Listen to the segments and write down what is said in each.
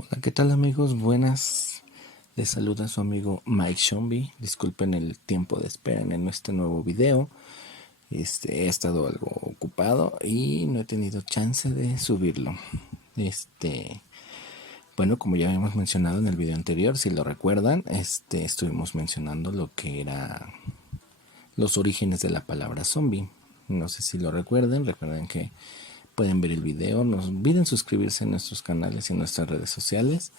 Hola, ¿qué tal amigos? Buenas. Les saluda su amigo Mike Zombie. Disculpen el tiempo de espera en este nuevo video. He estado algo ocupado y no he tenido chance de subirlo. Este, bueno, como ya habíamos mencionado en el video anterior, si lo recuerdan, estuvimos mencionando lo que era los orígenes de la palabra zombie. No sé si lo recuerden que pueden ver el video, no olviden suscribirse a nuestros canales y en nuestras redes sociales.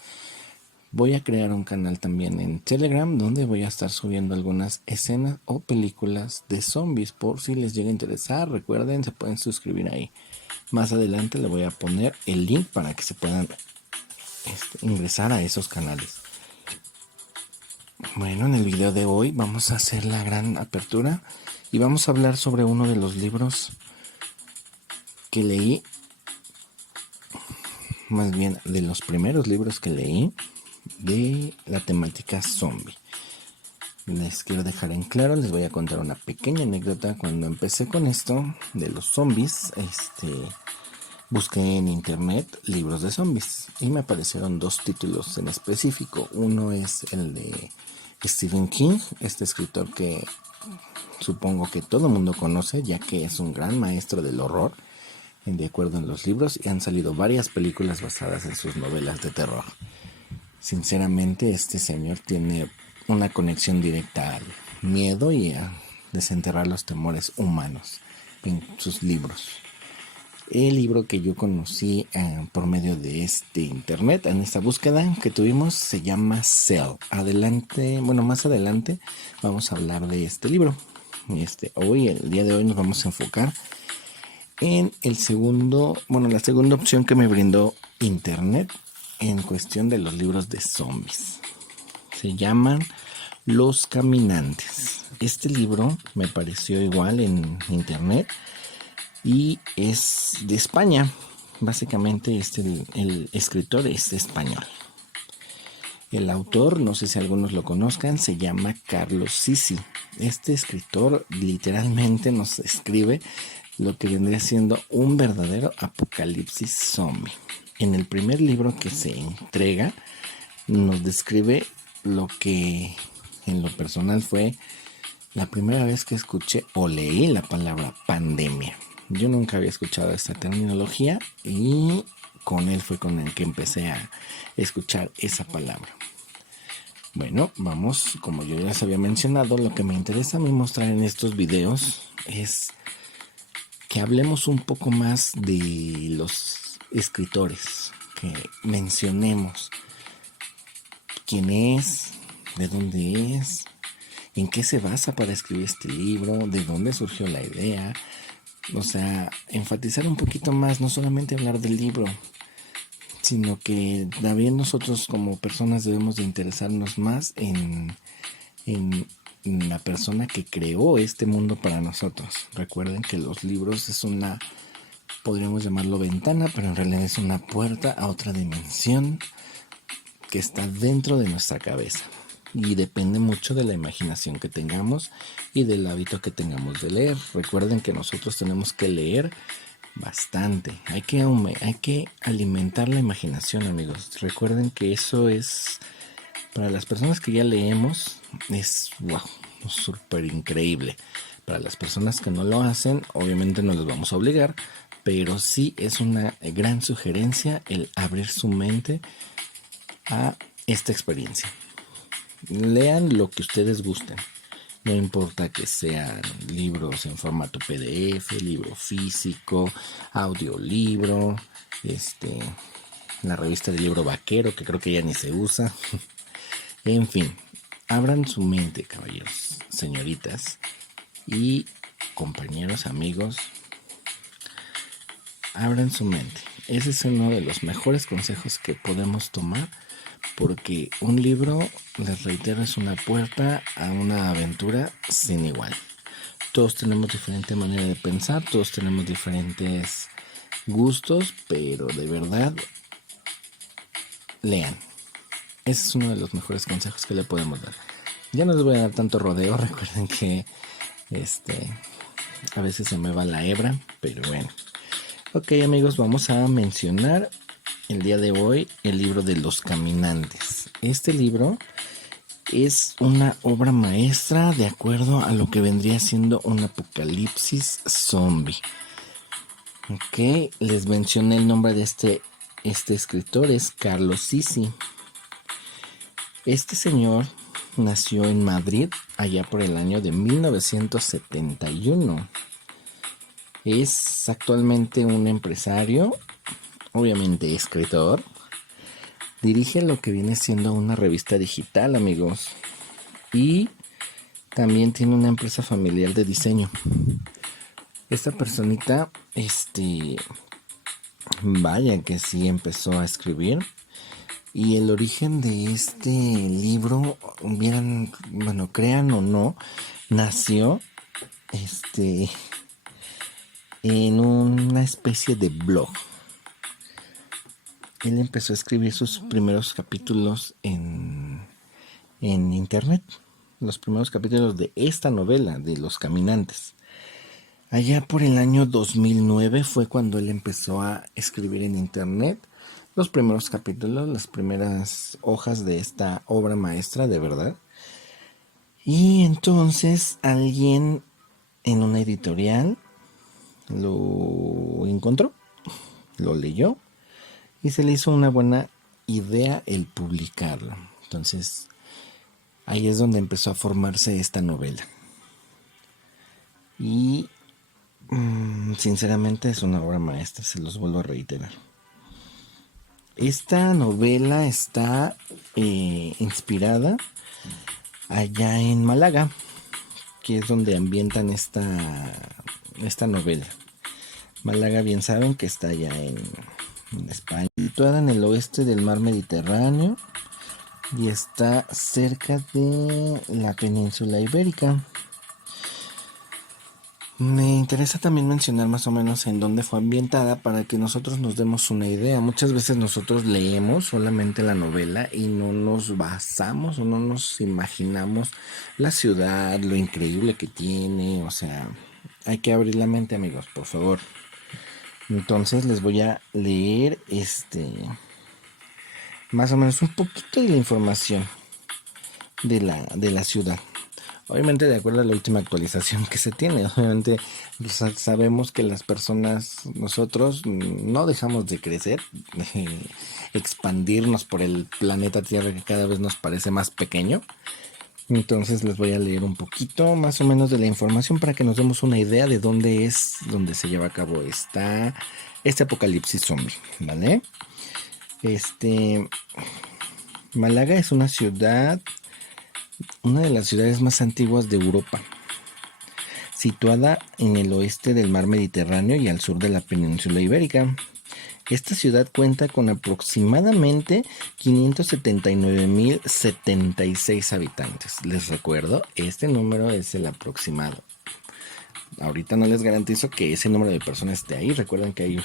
Voy a crear un canal también en Telegram donde voy a estar subiendo algunas escenas o películas de zombies por si les llega a interesar. Recuerden, se pueden suscribir ahí. Más adelante le voy a poner el link para que se puedan ingresar a esos canales. Bueno, en el video de hoy vamos a hacer la gran apertura y vamos a hablar sobre uno de los libros que leí, más bien de los primeros libros que leí de la temática zombie. Les quiero dejar en claro, les voy a contar una pequeña anécdota. Cuando empecé con esto de los zombies, busqué en internet libros de zombies y me aparecieron dos títulos en específico. Uno es el de Stephen King, este escritor que supongo que todo el mundo conoce, ya que es un gran maestro del horror, de acuerdo en los libros, y han salido varias películas basadas en sus novelas de terror. Sinceramente, este señor tiene una conexión directa al miedo y a desenterrar los temores humanos en sus libros. El libro que yo conocí por medio de internet, en esta búsqueda que tuvimos, se llama Cell. Más adelante vamos a hablar de este libro. El día de hoy nos vamos a enfocar en la segunda opción que me brindó internet en cuestión de los libros de zombies. Se llaman Los Caminantes. Este libro me pareció igual en internet y es de España. Básicamente el escritor es español. El autor, no sé si algunos lo conozcan, se llama Carlos Sisi. Este escritor literalmente nos escribe lo que vendría siendo un verdadero apocalipsis zombie. En el primer libro que se entrega, nos describe lo que en lo personal fue la primera vez que escuché o leí la palabra pandemia. Yo nunca había escuchado esta terminología y con él fue con el que empecé a escuchar esa palabra. Bueno, vamos, como yo ya les había mencionado, lo que me interesa a mí mostrar en estos videos es que hablemos un poco más de los escritores, que mencionemos quién es, de dónde es, en qué se basa para escribir este libro, de dónde surgió la idea. O sea, enfatizar un poquito más, no solamente hablar del libro, sino que también nosotros como personas debemos de interesarnos más en la persona que creó este mundo para nosotros. Recuerden que los libros es podríamos llamarlo ventana, pero en realidad es una puerta a otra dimensión que está dentro de nuestra cabeza. Y depende mucho de la imaginación que tengamos y del hábito que tengamos de leer. Recuerden que nosotros tenemos que leer bastante. Hay que alimentar la imaginación, amigos. Recuerden que eso es, para las personas que ya leemos, es wow, súper increíble. Para las personas que no lo hacen, obviamente no les vamos a obligar, pero sí es una gran sugerencia el abrir su mente a esta experiencia. Lean lo que ustedes gusten. No importa que sean libros en formato PDF, libro físico, audiolibro, la revista del libro vaquero, que creo que ya ni se usa. En fin, abran su mente, caballeros, señoritas y compañeros, amigos. Abran su mente. Ese es uno de los mejores consejos que podemos tomar, porque un libro, les reitero, es una puerta a una aventura sin igual. Todos tenemos diferente manera de pensar, todos tenemos diferentes gustos, pero de verdad, lean. Ese es uno de los mejores consejos que le podemos dar. Ya no les voy a dar tanto rodeo, recuerden que a veces se me va la hebra, pero bueno. Ok, amigos, vamos a mencionar el día de hoy el libro de Los Caminantes. Este libro es una obra maestra de acuerdo a lo que vendría siendo un apocalipsis zombie. Ok, les mencioné el nombre de este escritor, es Carlos Sisi. Este señor nació en Madrid allá por el año de 1971. Es actualmente un empresario, obviamente escritor. Dirige lo que viene siendo una revista digital, amigos. Y también tiene una empresa familiar de diseño. Esta personita, vaya que sí empezó a escribir. Y el origen de este libro, crean o no, nació en una especie de blog. Él empezó a escribir sus primeros capítulos en internet, los primeros capítulos de esta novela de Los Caminantes. Allá por el año 2009 fue cuando él empezó a escribir en internet los primeros capítulos, las primeras hojas de esta obra maestra, de verdad. Y entonces alguien en una editorial lo encontró, lo leyó y se le hizo una buena idea el publicarlo. Entonces ahí es donde empezó a formarse esta novela. Y sinceramente es una obra maestra, se los vuelvo a reiterar. Esta novela está inspirada allá en Málaga, que es donde ambientan esta novela. Málaga, bien saben que está allá en España, situada en el oeste del mar Mediterráneo y está cerca de la península ibérica. Me interesa también mencionar más o menos en dónde fue ambientada para que nosotros nos demos una idea. Muchas veces nosotros leemos solamente la novela y no nos basamos o no nos imaginamos la ciudad, lo increíble que tiene. O sea, hay que abrir la mente, amigos, por favor. Entonces les voy a leer más o menos un poquito de la información de la ciudad. Obviamente de acuerdo a la última actualización que se tiene. Obviamente sabemos que las personas, nosotros no dejamos de crecer, de expandirnos por el planeta Tierra que cada vez nos parece más pequeño. Entonces les voy a leer un poquito más o menos de la información para que nos demos una idea de dónde se lleva a cabo este apocalipsis zombie, ¿vale? Málaga es una de las ciudades más antiguas de Europa, situada en el oeste del mar Mediterráneo y al sur de la península ibérica. Esta ciudad cuenta con aproximadamente 579.076 habitantes. Les recuerdo, este número es el aproximado. Ahorita no les garantizo que ese número de personas esté ahí. Recuerden que hay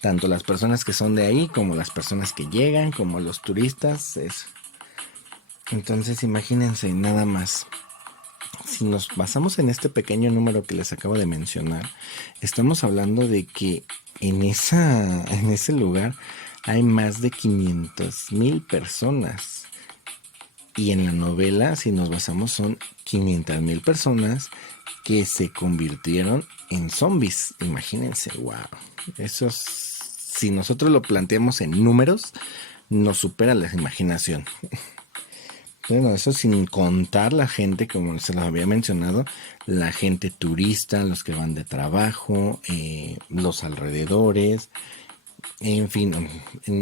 tanto las personas que son de ahí como las personas que llegan, como los turistas. Entonces imagínense nada más. Si nos basamos en este pequeño número que les acabo de mencionar, estamos hablando de que en ese lugar hay más de 500,000 personas. Y en la novela, si nos basamos, son 500,000 personas que se convirtieron en zombies. Imagínense, wow. Eso, si nosotros lo planteamos en números, nos supera la imaginación. Bueno, eso sin contar la gente, como se los había mencionado, la gente turista, los que van de trabajo, los alrededores, en fin,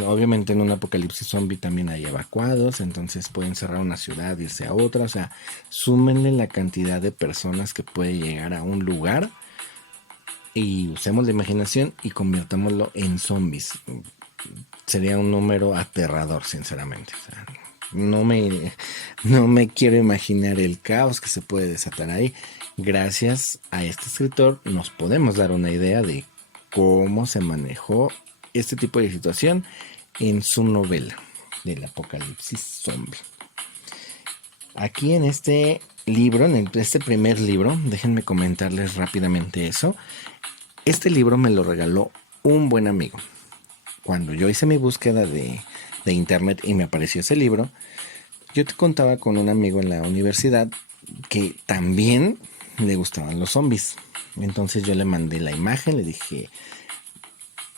obviamente en un apocalipsis zombie también hay evacuados, entonces pueden cerrar una ciudad, irse a otra, o sea, súmenle la cantidad de personas que puede llegar a un lugar y usemos la imaginación y convirtámoslo en zombies. Sería un número aterrador, sinceramente, o sea, no me quiero imaginar el caos que se puede desatar ahí. Gracias a este escritor nos podemos dar una idea de cómo se manejó este tipo de situación en su novela del apocalipsis zombie. Aquí en este libro, en este primer libro, déjenme comentarles rápidamente eso. Este libro me lo regaló un buen amigo. cuando yo hice mi búsqueda de internet y me apareció ese libro, yo te contaba con un amigo en la universidad que también le gustaban los zombies. Entonces yo le mandé la imagen, le dije,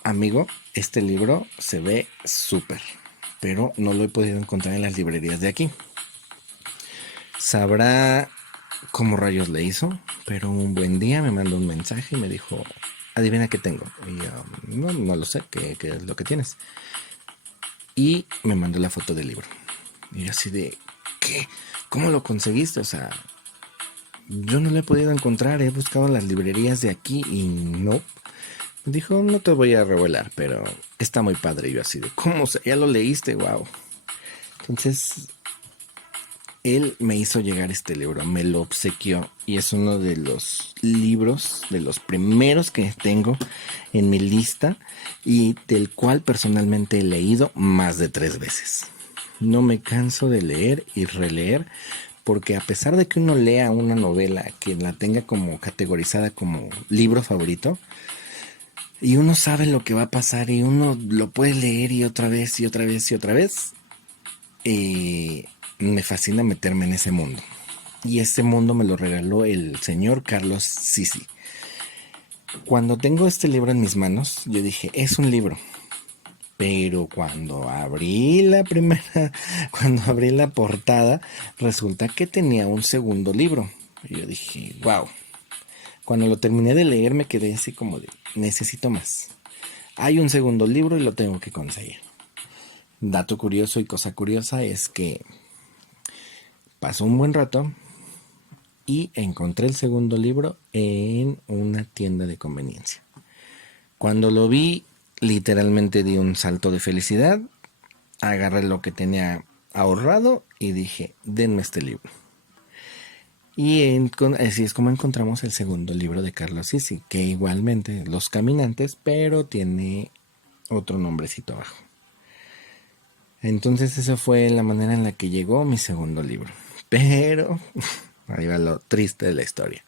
amigo, este libro se ve súper, pero no lo he podido encontrar en las librerías de aquí. Sabrá cómo rayos le hizo, pero un buen día me mandó un mensaje y me dijo, adivina qué tengo. Y yo, no lo sé, ¿qué es lo que tienes? Y me mandó la foto del libro. Y yo así de, ¿qué? ¿Cómo lo conseguiste? O sea, yo no lo he podido encontrar, he buscado en las librerías de aquí y no. Dijo, no te voy a revelar, pero está muy padre. Y yo así de, ¿cómo? Ya lo leíste, wow. Entonces, él me hizo llegar este libro, me lo obsequió y es uno de los libros, de los primeros que tengo en mi lista y del cual personalmente he leído más de 3 veces. No me canso de leer y releer porque a pesar de que uno lea una novela que la tenga como categorizada como libro favorito y uno sabe lo que va a pasar y uno lo puede leer y otra vez y otra vez y otra vez, me fascina meterme en ese mundo. Y ese mundo me lo regaló el señor Carlos Sisi. Cuando tengo este libro en mis manos, yo dije, es un libro. Pero cuando abrí cuando abrí la portada, resulta que tenía un segundo libro. Y yo dije, wow. Cuando lo terminé de leer me quedé así como de, necesito más. Hay un segundo libro y lo tengo que conseguir. Dato curioso y cosa curiosa es que pasó un buen rato y encontré el segundo libro en una tienda de conveniencia. Cuando lo vi, literalmente di un salto de felicidad, agarré lo que tenía ahorrado y dije, denme este libro. Y así es como encontramos el segundo libro de Carlos Sisi, que igualmente Los Caminantes, pero tiene otro nombrecito abajo. Entonces esa fue la manera en la que llegó mi segundo libro. Pero ahí va lo triste de la historia.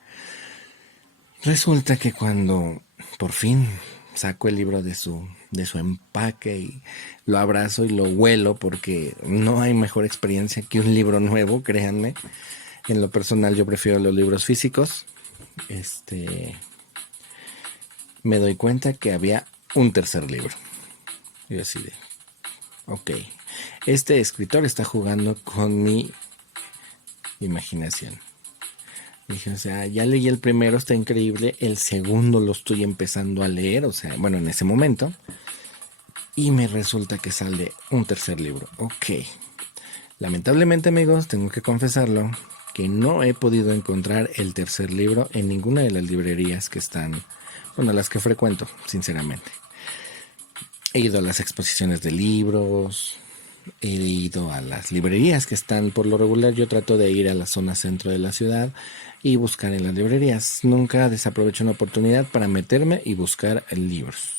Resulta que cuando por fin saco el libro de su empaque y lo abrazo y lo huelo, porque no hay mejor experiencia que un libro nuevo, créanme. En lo personal yo prefiero los libros físicos. Me doy cuenta que había un tercer libro. Y así de, ok, este escritor está jugando con mi imaginación. Dije, o sea, ya leí el primero, está increíble. El segundo lo estoy empezando a leer, o sea, bueno, en ese momento. Y me resulta que sale un tercer libro. Ok. Lamentablemente, amigos, tengo que confesarlo, que no he podido encontrar el tercer libro en ninguna de las librerías que están, bueno, las que frecuento, sinceramente. He ido a las exposiciones de libros, he ido a las librerías que están por lo regular. Yo trato de ir a la zona centro de la ciudad y buscar en las librerías. Nunca desaprovecho una oportunidad para meterme y buscar libros.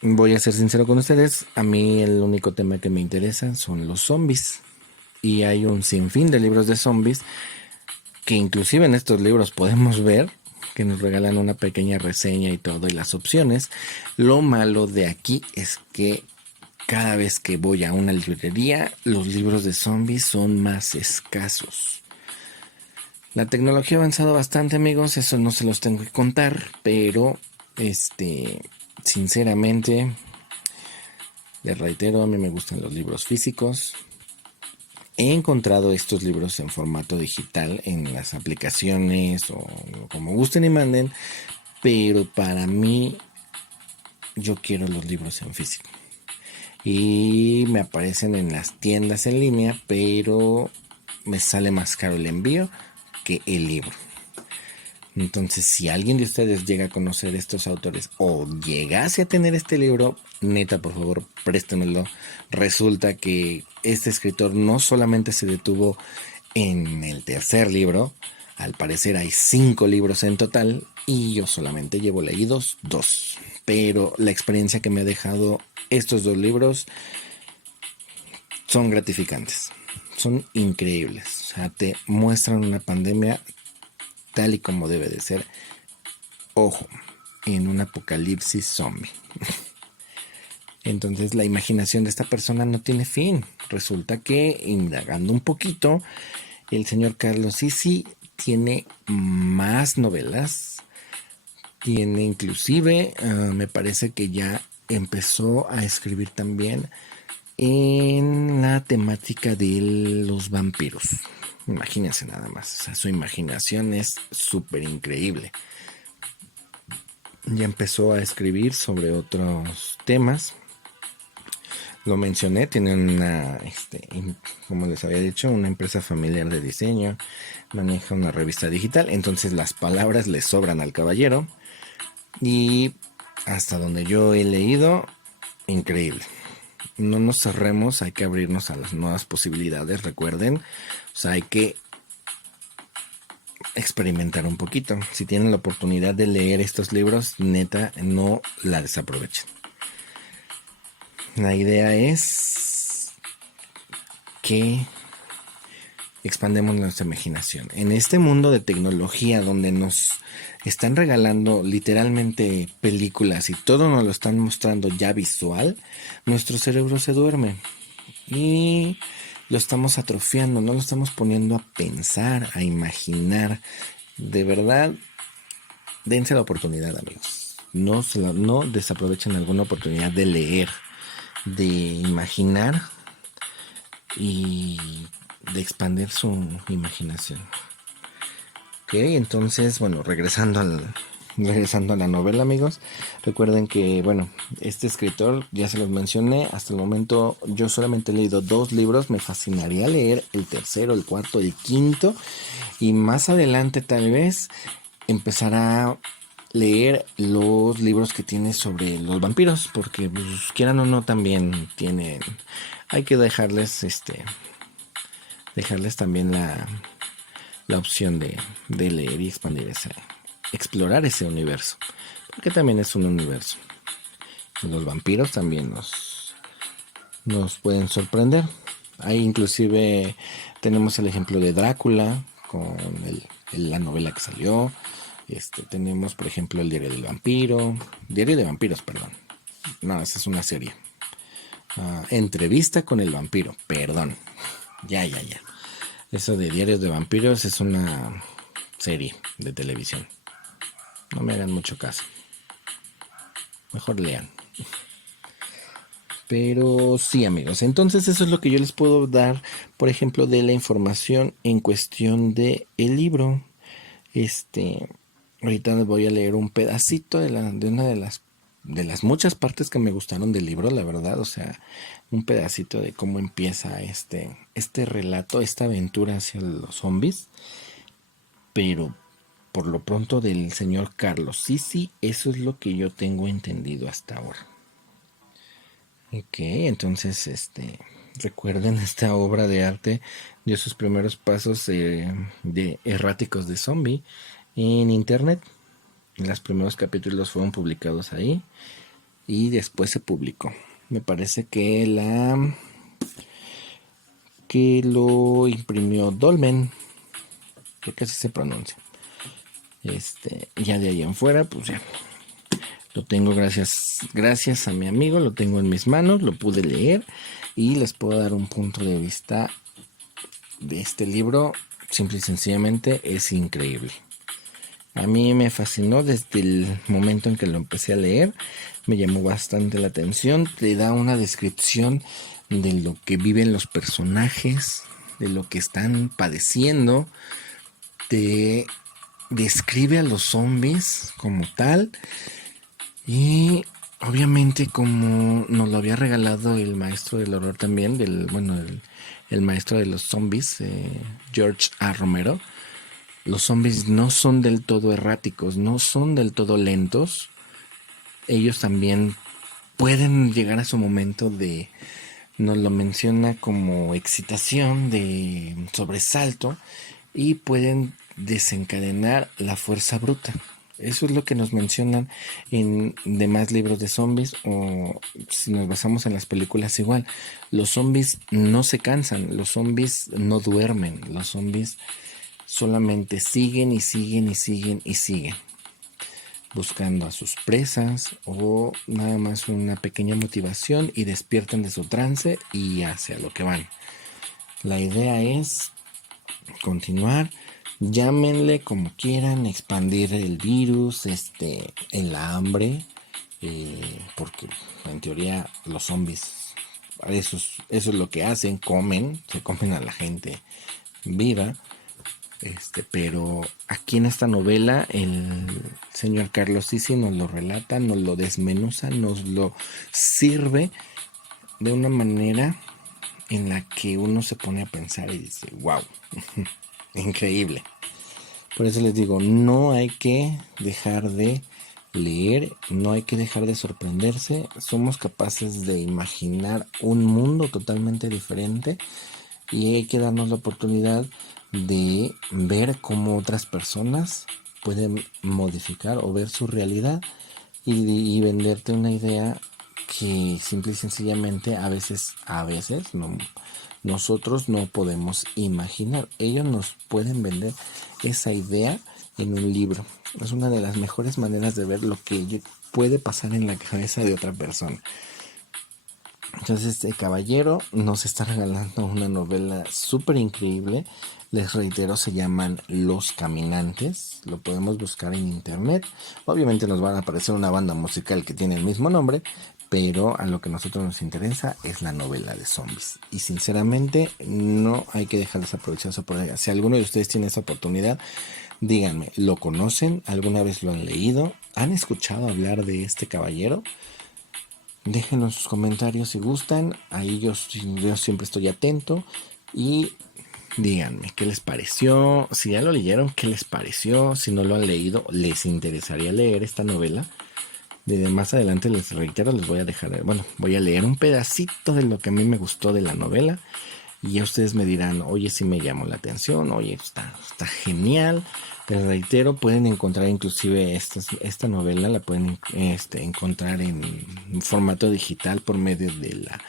Voy a ser sincero con ustedes, a mí el único tema que me interesa son los zombies. Y hay un sinfín de libros de zombies que inclusive en estos libros podemos ver que nos regalan una pequeña reseña y todo y las opciones. Lo malo de aquí es que cada vez que voy a una librería, los libros de zombies son más escasos. La tecnología ha avanzado bastante, amigos, eso no se los tengo que contar, pero sinceramente, les reitero, a mí me gustan los libros físicos. He encontrado estos libros en formato digital en las aplicaciones o como gusten y manden, pero para mí yo quiero los libros en físico. Y me aparecen en las tiendas en línea, pero me sale más caro el envío que el libro. Entonces, si alguien de ustedes llega a conocer estos autores o llegase a tener este libro, neta, por favor, préstemelo. Resulta que este escritor no solamente se detuvo en el tercer libro, al parecer hay 5 libros en total y yo solamente llevo leídos 2. Pero la experiencia que me ha dejado estos 2 libros son gratificantes, son increíbles. O sea, te muestran una pandemia tal y como debe de ser. Ojo, en un apocalipsis zombie. Entonces la imaginación de esta persona no tiene fin. Resulta que, indagando un poquito, el señor Carlos Sisi tiene más novelas. Tiene inclusive, me parece que ya empezó a escribir también en la temática de los vampiros. Imagínense nada más, o sea, su imaginación es súper increíble. Ya empezó a escribir sobre otros temas. Lo mencioné, tiene una, como les había dicho, una empresa familiar de diseño, maneja una revista digital, entonces las palabras le sobran al caballero. Y hasta donde yo he leído, increíble. No nos cerremos, hay que abrirnos a las nuevas posibilidades, recuerden. O sea, hay que experimentar un poquito. Si tienen la oportunidad de leer estos libros, neta, no la desaprovechen. La idea es que expandemos nuestra imaginación. En este mundo de tecnología donde nos están regalando literalmente películas y todo nos lo están mostrando ya visual, nuestro cerebro se duerme y lo estamos atrofiando, no lo estamos poniendo a pensar, a imaginar. De verdad, dense la oportunidad, amigos. No desaprovechen alguna oportunidad de leer, de imaginar y de expandir su imaginación. Ok, entonces, bueno, regresando a la novela, amigos, recuerden que, bueno, este escritor, ya se los mencioné, hasta el momento yo solamente he leído 2 libros, me fascinaría leer el tercero, el cuarto, el quinto, y más adelante tal vez empezar a leer los libros que tiene sobre los vampiros, porque pues, quieran o no también tienen, hay que dejarles también la opción de leer y expandir explorar ese universo, porque también es un universo. Los vampiros también nos pueden sorprender. Ahí inclusive tenemos el ejemplo de Drácula con la novela que salió. Tenemos por ejemplo el Diario de Vampiros, perdón. No, esa es una serie. Entrevista con el vampiro, perdón. Ya. Eso de Diarios de Vampiros es una serie de televisión. No me hagan mucho caso. Mejor lean. Pero sí, amigos. Entonces eso es lo que yo les puedo dar, por ejemplo, de la información en cuestión de el libro. Ahorita les voy a leer un pedacito de una de las muchas partes que me gustaron del libro, la verdad. O sea, un pedacito de cómo empieza este relato, esta aventura hacia los zombies. Pero por lo pronto del señor Carlos Sisi, eso es lo que yo tengo entendido hasta ahora. Ok, entonces recuerden, esta obra de arte dio sus primeros pasos de erráticos de zombie en internet. Los primeros capítulos fueron publicados ahí y después se publicó. Me parece que lo imprimió Dolmen, creo que así se pronuncia. Ya de ahí en fuera, pues ya lo tengo gracias a mi amigo, lo tengo en mis manos, lo pude leer y les puedo dar un punto de vista de este libro. Simple y sencillamente es increíble. A mí me fascinó desde el momento en que lo empecé a leer, me llamó bastante la atención, te da una descripción de lo que viven los personajes, de lo que están padeciendo, te describe a los zombies como tal. Y obviamente como nos lo había regalado el maestro del horror también, el maestro de los zombies, George A. Romero, los zombies no son del todo erráticos, no son del todo lentos. Ellos también pueden llegar a su momento nos lo menciona como excitación, de sobresalto, y pueden desencadenar la fuerza bruta. Eso es lo que nos mencionan en demás libros de zombies, o si nos basamos en las películas igual. Los zombies no se cansan, los zombies no duermen, los zombies solamente siguen y siguen y siguen y siguen. buscando a sus presas o nada más una pequeña motivación y despiertan de su trance y hacia lo que van. La idea es continuar, llámenle como quieran, expandir el virus, el hambre, porque en teoría los zombies eso es lo que hacen, se comen a la gente viva. Pero aquí en esta novela el señor Carlos Sisi nos lo relata, nos lo desmenuza, nos lo sirve de una manera en la que uno se pone a pensar y dice, wow, increíble. Por eso les digo, no hay que dejar de leer, no hay que dejar de sorprenderse. Somos capaces de imaginar un mundo totalmente diferente y hay que darnos la oportunidad de ver cómo otras personas pueden modificar o ver su realidad y venderte una idea que simple y sencillamente a veces no, nosotros no podemos imaginar. Ellos nos pueden vender esa idea en un libro. Es una de las mejores maneras de ver lo que puede pasar en la cabeza de otra persona. Entonces este caballero nos está regalando una novela súper increíble. Les reitero, se llaman Los Caminantes. Lo podemos buscar en internet. Obviamente nos va a aparecer una banda musical que tiene el mismo nombre, pero a lo que a nosotros nos interesa es la novela de zombies. Y sinceramente no hay que dejar desaprovechar esa oportunidad. Si alguno de ustedes tiene esa oportunidad, díganme, ¿lo conocen? ¿Alguna vez lo han leído? ¿Han escuchado hablar de este caballero? Déjenos sus comentarios si gustan. Ahí yo siempre estoy atento. Y díganme qué les pareció. Si ya lo leyeron, qué les pareció. Si no lo han leído, les interesaría leer esta novela. De más adelante les reitero, les voy a dejar, voy a leer un pedacito de lo que a mí me gustó de la novela. Y ya ustedes me dirán, oye, sí me llamó la atención, oye, está genial. Les reitero, pueden encontrar inclusive esta novela, la pueden encontrar en formato digital por medio de la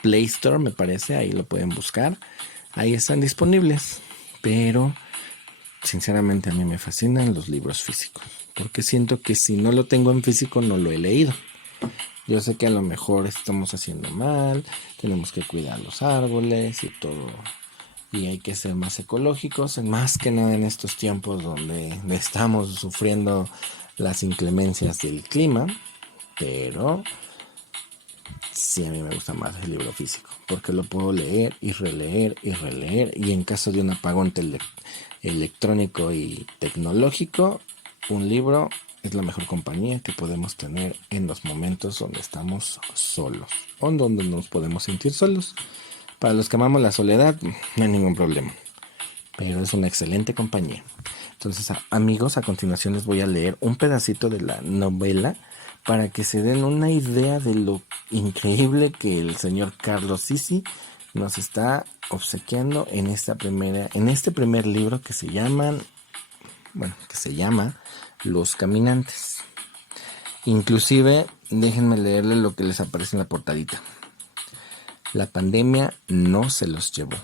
Play Store, me parece, ahí lo pueden buscar. Ahí están disponibles, pero sinceramente a mí me fascinan los libros físicos, porque siento que si no lo tengo en físico no lo he leído. Yo sé que a lo mejor estamos haciendo mal, tenemos que cuidar los árboles y todo, y hay que ser más ecológicos, más que nada en estos tiempos donde estamos sufriendo las inclemencias del clima, pero sí, a mí me gusta más el libro físico, porque lo puedo leer y releer y releer, y en caso de un apagón electrónico y tecnológico, un libro es la mejor compañía que podemos tener en los momentos donde estamos solos o donde nos podemos sentir solos. Para los que amamos la soledad, no hay ningún problema, pero es una excelente compañía. Entonces, amigos, a continuación les voy a leer un pedacito de la novela para que se den una idea de lo increíble que el señor Carlos Sisi nos está obsequiando en este primer libro que se llama Los Caminantes. Inclusive, déjenme leerle lo que les aparece en la portadita. La pandemia no se los llevó,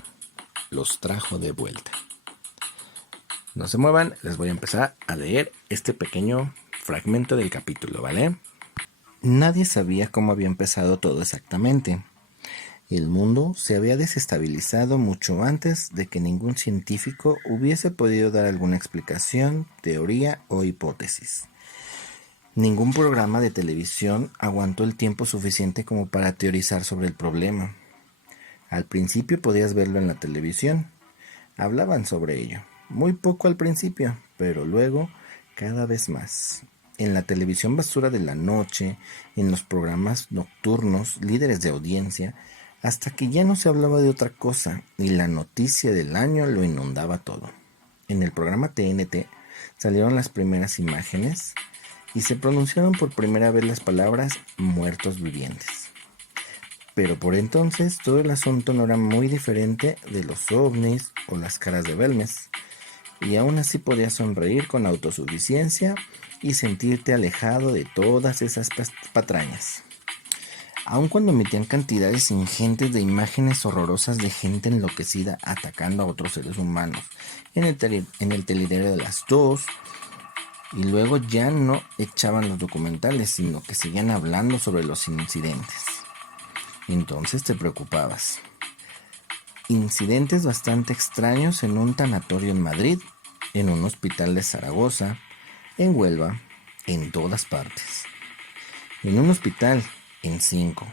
los trajo de vuelta. No se muevan, les voy a empezar a leer este pequeño fragmento del capítulo, ¿vale? Nadie sabía cómo había empezado todo exactamente. El mundo se había desestabilizado mucho antes de que ningún científico hubiese podido dar alguna explicación, teoría o hipótesis. Ningún programa de televisión aguantó el tiempo suficiente como para teorizar sobre el problema. Al principio podías verlo en la televisión. Hablaban sobre ello. Muy poco al principio, pero luego cada vez más. En la televisión basura de la noche, en los programas nocturnos, líderes de audiencia, hasta que ya no se hablaba de otra cosa y la noticia del año lo inundaba todo. En el programa TNT salieron las primeras imágenes y se pronunciaron por primera vez las palabras muertos vivientes. Pero por entonces todo el asunto no era muy diferente de los ovnis o las caras de Belmes, y aún así podías sonreír con autosuficiencia y sentirte alejado de todas esas patrañas. Aun cuando emitían cantidades ingentes de imágenes horrorosas de gente enloquecida atacando a otros seres humanos, en el telediario de las 2, Y luego ya no echaban los documentales, sino que seguían hablando sobre los incidentes. Entonces te preocupabas. Incidentes bastante extraños en un tanatorio en Madrid, en un hospital de Zaragoza, en Huelva, en todas partes. En un hospital, en 5.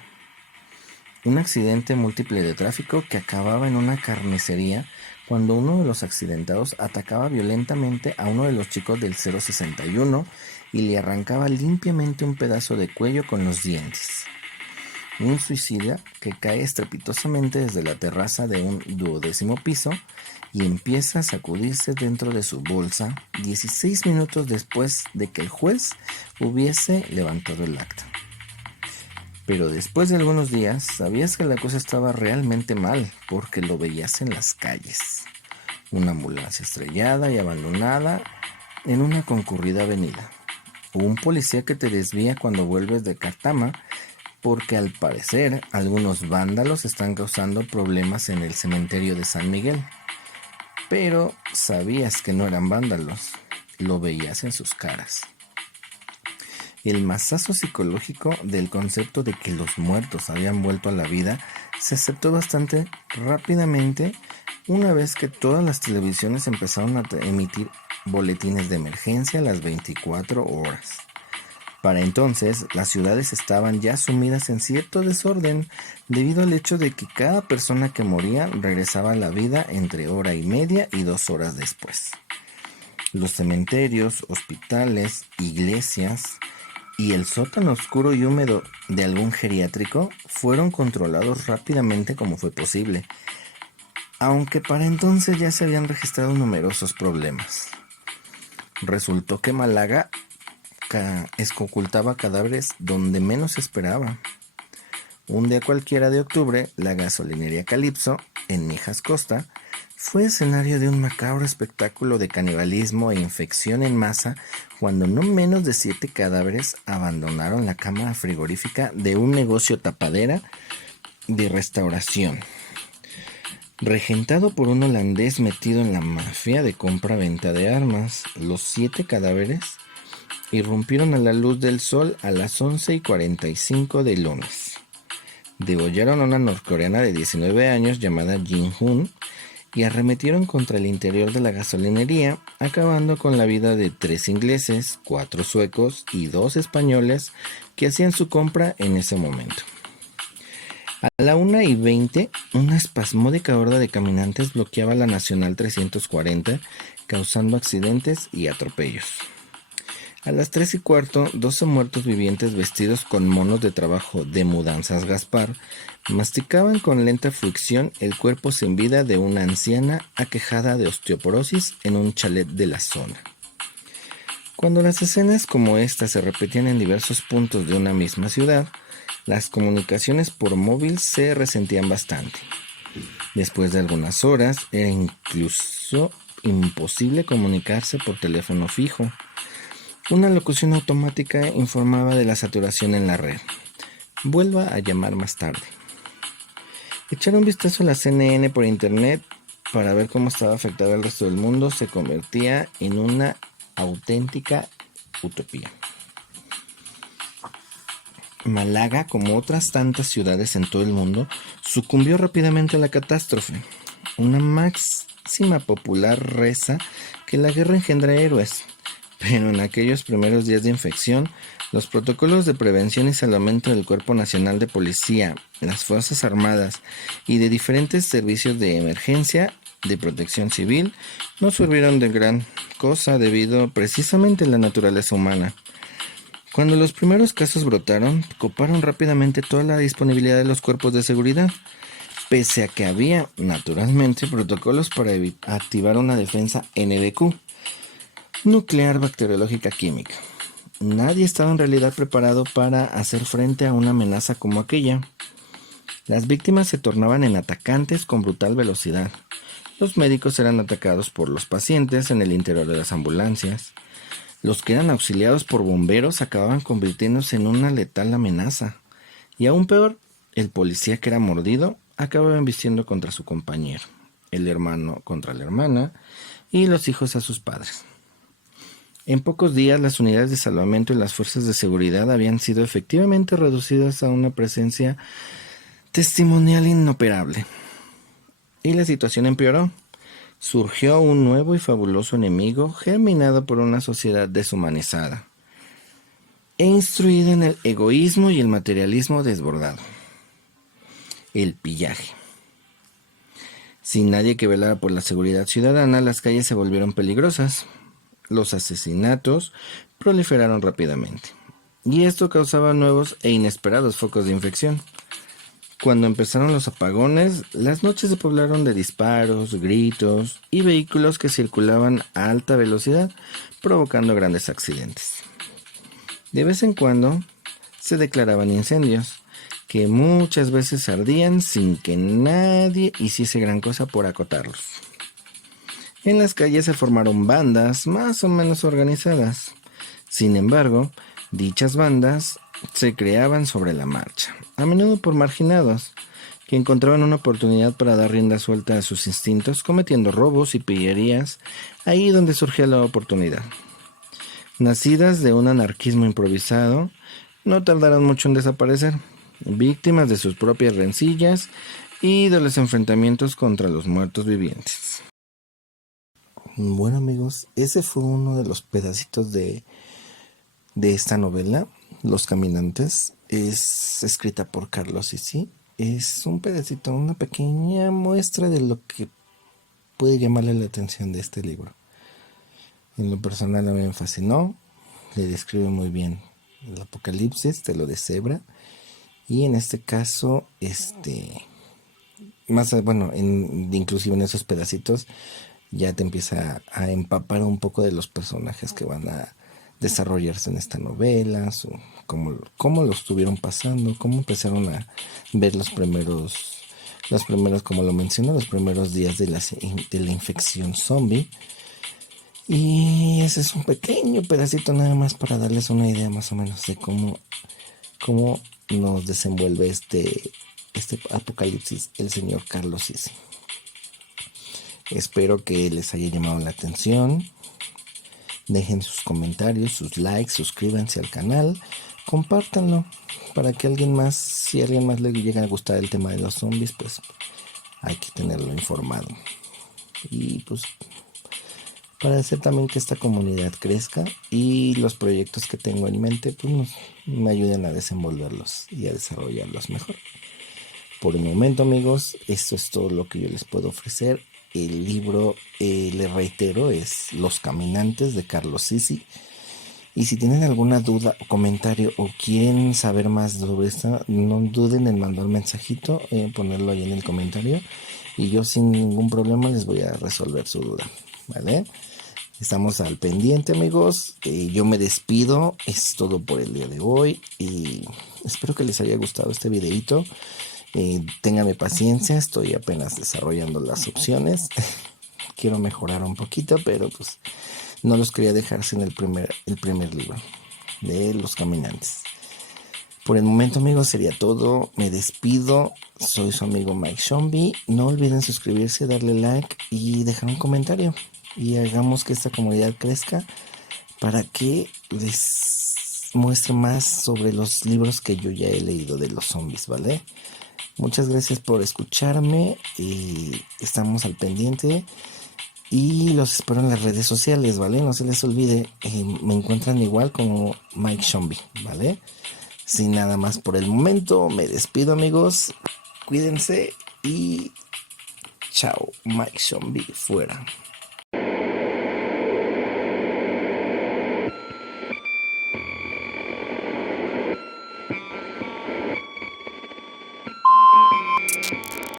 Un accidente múltiple de tráfico que acababa en una carnicería cuando uno de los accidentados atacaba violentamente a uno de los chicos del 061 y le arrancaba limpiamente un pedazo de cuello con los dientes. Un suicida que cae estrepitosamente desde la terraza de un 12º piso y empieza a sacudirse dentro de su bolsa 16 minutos después de que el juez hubiese levantado el acta. Pero después de algunos días sabías que la cosa estaba realmente mal porque lo veías en las calles. Una ambulancia estrellada y abandonada en una concurrida avenida. O un policía que te desvía cuando vuelves de Cartama porque al parecer algunos vándalos están causando problemas en el cementerio de San Miguel. Pero sabías que no eran vándalos, lo veías en sus caras. El mazazo psicológico del concepto de que los muertos habían vuelto a la vida se aceptó bastante rápidamente una vez que todas las televisiones empezaron a emitir boletines de emergencia a las 24 horas. Para entonces, las ciudades estaban ya sumidas en cierto desorden debido al hecho de que cada persona que moría regresaba a la vida entre hora y media y 2 horas después. Los cementerios, hospitales, iglesias y el sótano oscuro y húmedo de algún geriátrico fueron controlados rápidamente como fue posible, aunque para entonces ya se habían registrado numerosos problemas. Resultó que Málaga ocultaba cadáveres donde menos se esperaba. Un día cualquiera de octubre, la gasolinería Calipso, en Mijas Costa, fue escenario de un macabro espectáculo de canibalismo e infección en masa cuando no menos de 7 cadáveres abandonaron la cámara frigorífica de un negocio tapadera de restauración, regentado por un holandés metido en la mafia de compra-venta de armas. Los 7 cadáveres irrumpieron a la luz del sol a las 11:45 del lunes. Degollaron a una norcoreana de 19 años llamada Jin Hoon y arremetieron contra el interior de la gasolinería, acabando con la vida de 3 ingleses, 4 suecos y 2 españoles que hacían su compra en ese momento. A la 1:20, una espasmódica horda de caminantes bloqueaba la Nacional 340, causando accidentes y atropellos. A las 3:15, 12 muertos vivientes vestidos con monos de trabajo de Mudanzas Gaspar masticaban con lenta fricción el cuerpo sin vida de una anciana aquejada de osteoporosis en un chalet de la zona. Cuando las escenas como esta se repetían en diversos puntos de una misma ciudad, las comunicaciones por móvil se resentían bastante. Después de algunas horas, era incluso imposible comunicarse por teléfono fijo. Una locución automática informaba de la saturación en la red. Vuelva a llamar más tarde. Echar un vistazo a la CNN por internet para ver cómo estaba afectado el resto del mundo se convertía en una auténtica utopía. Málaga, como otras tantas ciudades en todo el mundo, sucumbió rápidamente a la catástrofe. Una máxima popular reza que la guerra engendra héroes. Pero en aquellos primeros días de infección, los protocolos de prevención y salvamento del Cuerpo Nacional de Policía, las Fuerzas Armadas y de diferentes servicios de emergencia de protección civil no sirvieron de gran cosa debido precisamente a la naturaleza humana. Cuando los primeros casos brotaron, coparon rápidamente toda la disponibilidad de los cuerpos de seguridad, pese a que había, naturalmente, protocolos para activar una defensa NBQ, nuclear, bacteriológica, química. Nadie estaba en realidad preparado para hacer frente a una amenaza como aquella. Las víctimas se tornaban en atacantes con brutal velocidad. Los médicos eran atacados por los pacientes en el interior de las ambulancias. Los que eran auxiliados por bomberos acababan convirtiéndose en una letal amenaza. Y aún peor, el policía que era mordido acababa embistiendo contra su compañero, el hermano contra la hermana y los hijos a sus padres. En pocos días, las unidades de salvamento y las fuerzas de seguridad habían sido efectivamente reducidas a una presencia testimonial inoperable. Y la situación empeoró. Surgió un nuevo y fabuloso enemigo germinado por una sociedad deshumanizada e instruida en el egoísmo y el materialismo desbordado. El pillaje. Sin nadie que velara por la seguridad ciudadana, las calles se volvieron peligrosas. Los asesinatos proliferaron rápidamente. Y esto causaba nuevos e inesperados focos de infección. Cuando empezaron los apagones, las noches se poblaron de disparos, gritos y vehículos que circulaban a alta velocidad, provocando grandes accidentes. De vez en cuando se declaraban incendios, que muchas veces ardían sin que nadie hiciese gran cosa por acotarlos. En las calles se formaron bandas más o menos organizadas. Sin embargo, dichas bandas se creaban sobre la marcha, a menudo por marginados, que encontraban una oportunidad para dar rienda suelta a sus instintos, cometiendo robos y pillerías ahí donde surgía la oportunidad. Nacidas de un anarquismo improvisado, no tardaron mucho en desaparecer, víctimas de sus propias rencillas y de los enfrentamientos contra los muertos vivientes. Bueno amigos, ese fue uno de los pedacitos de esta novela, Los Caminantes. Es escrita por Carlos Sisi. Es un pedacito, una pequeña muestra de lo que puede llamarle la atención de este libro. En lo personal a mí me fascinó, le describe muy bien el apocalipsis de lo de Zebra, y en este caso, inclusive en esos pedacitos ya te empieza a empapar un poco de los personajes que van a desarrollarse en esta novela, cómo lo estuvieron pasando, cómo empezaron a ver los primeros, como lo mencioné, los primeros días de la infección zombie. Y ese es un pequeño pedacito nada más para darles una idea más o menos de cómo nos desenvuelve este apocalipsis el señor Carlos Sisi. Espero que les haya llamado la atención. Dejen sus comentarios, sus likes, suscríbanse al canal, compártanlo para que si a alguien más le llega a gustar el tema de los zombies, pues hay que tenerlo informado. Y pues para hacer también que esta comunidad crezca y los proyectos que tengo en mente pues me ayuden a desenvolverlos y a desarrollarlos mejor. Por el momento amigos, esto es todo lo que yo les puedo ofrecer. El libro, les reitero, es Los Caminantes de Carlos Sisi. Y si tienen alguna duda o comentario o quieren saber más sobre esto, no duden en mandar un mensajito, ponerlo ahí en el comentario. Y yo sin ningún problema les voy a resolver su duda, ¿vale? Estamos al pendiente amigos. Yo me despido. Es todo por el día de hoy. Y espero que les haya gustado este videito. Ténganme paciencia, estoy apenas desarrollando las opciones. Quiero mejorar un poquito, pero pues no los quería dejar sin el primer libro de Los Caminantes. Por el momento amigos sería todo, me despido, soy su amigo Mike Zombie. No olviden suscribirse, darle like y dejar un comentario y hagamos que esta comunidad crezca para que les muestre más sobre los libros que yo ya he leído de los zombies, ¿vale? Muchas gracias por escucharme y estamos al pendiente y los espero en las redes sociales, ¿vale? No se les olvide, me encuentran igual como Mike Zombie, ¿vale? Sin nada más por el momento, me despido amigos, cuídense y chao, Mike Zombie fuera.